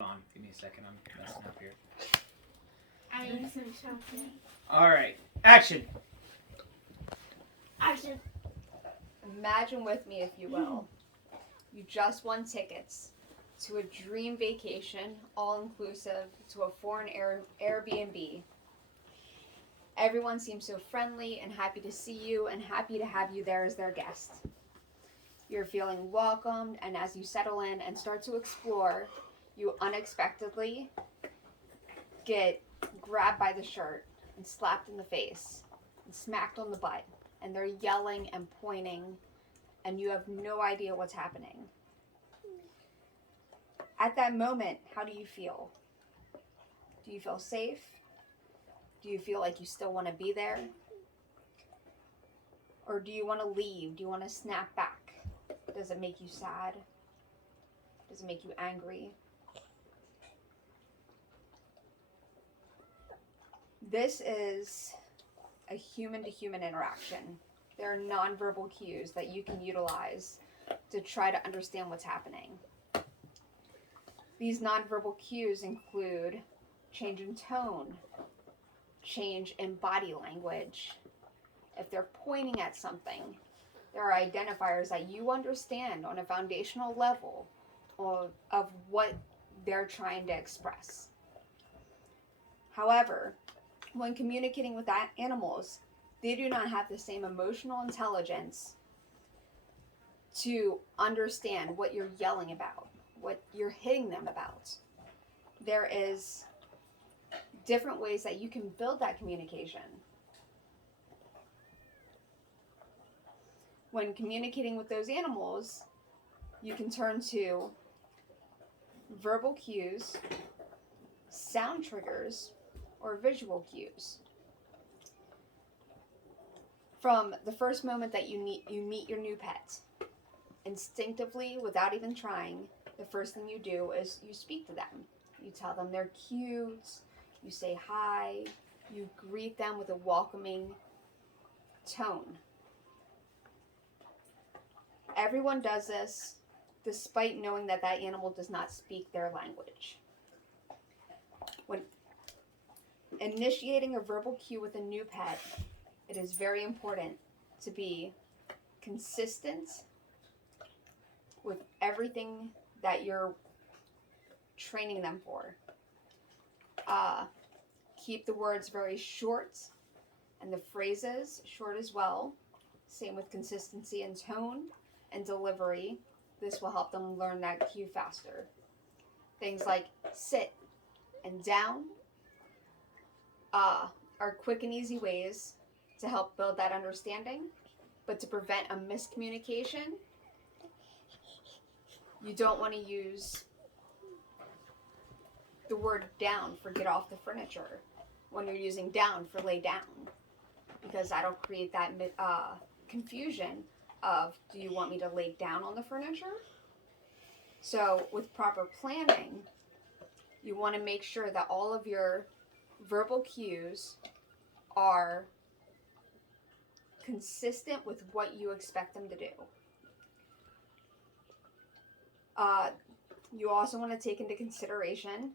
on. Give me a second. I'm messing up here. I need some chocolate. All right. Action. Action. Imagine with me, if you will, you just won tickets to a dream vacation, all inclusive, to a foreign Airbnb. Everyone seems so friendly and happy to see you and happy to have you there as their guest. You're feeling welcomed, and as you settle in and start to explore, you unexpectedly get grabbed by the shirt and slapped in the face and smacked on the butt, and they're yelling and pointing, and you have no idea what's happening. At that moment, how do you feel? Do you feel safe? Do you feel like you still want to be there? Or do you want to leave? Do you want to snap back? Does it make you sad? Does it make you angry? This is a human-to-human interaction. There are nonverbal cues that you can utilize to try to understand what's happening. These nonverbal cues include change in tone, change in body language. If they're pointing at something, there are identifiers that you understand on a foundational level of what they're trying to express. However, when communicating with animals, they do not have the same emotional intelligence to understand what you're yelling about, what you're hitting them about. There is different ways that you can build that communication. When communicating with those animals, you can turn to verbal cues, sound triggers, or visual cues. From the first moment that you meet your new pet, instinctively, without even trying, the first thing you do is you speak to them. You tell them they're cute, you say hi, you greet them with a welcoming tone. Everyone does this despite knowing that that animal does not speak their language. When initiating a verbal cue with a new pet, it is very important to be consistent with everything that you're training them for. Keep the words very short and the phrases short as well. Same with consistency in tone and delivery. This will help them learn that cue faster. Things like sit and down are quick and easy ways to help build that understanding, but to prevent a miscommunication, you don't want to use the word down for get off the furniture when you're using down for lay down, because that'll create that confusion of, do you want me to lay down on the furniture? So with proper planning, you want to make sure that all of your verbal cues are consistent with what you expect them to do. You also want to take into consideration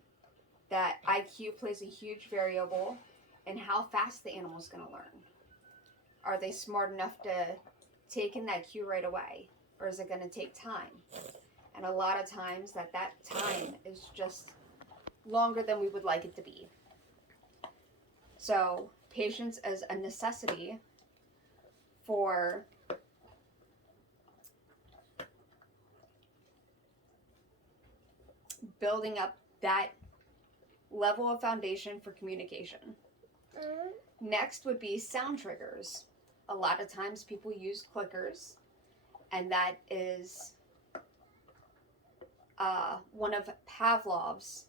that IQ plays a huge variable in how fast the animal's going to learn. Are they smart enough to take in that cue right away? Or is it going to take time? And a lot of times that time is just longer than we would like it to be. So patience is a necessity for building up that level of foundation for communication. Next would be sound triggers. A lot of times people use clickers, and that is one of Pavlov's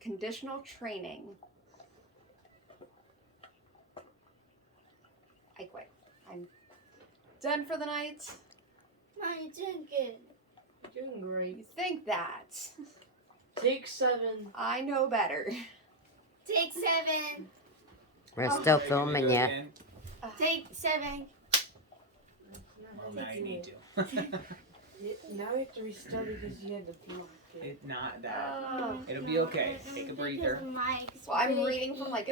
conditional training. I quit. I'm done for the night. Mom, you're doing good. You're doing great. You think that? Take 7. I know better. Take 7. We're still filming yet. Take 7. now you need to. Now we have to restart because you had to block it. Not that. Oh. It'll be okay. Take a breather. Well, I'm reading from like a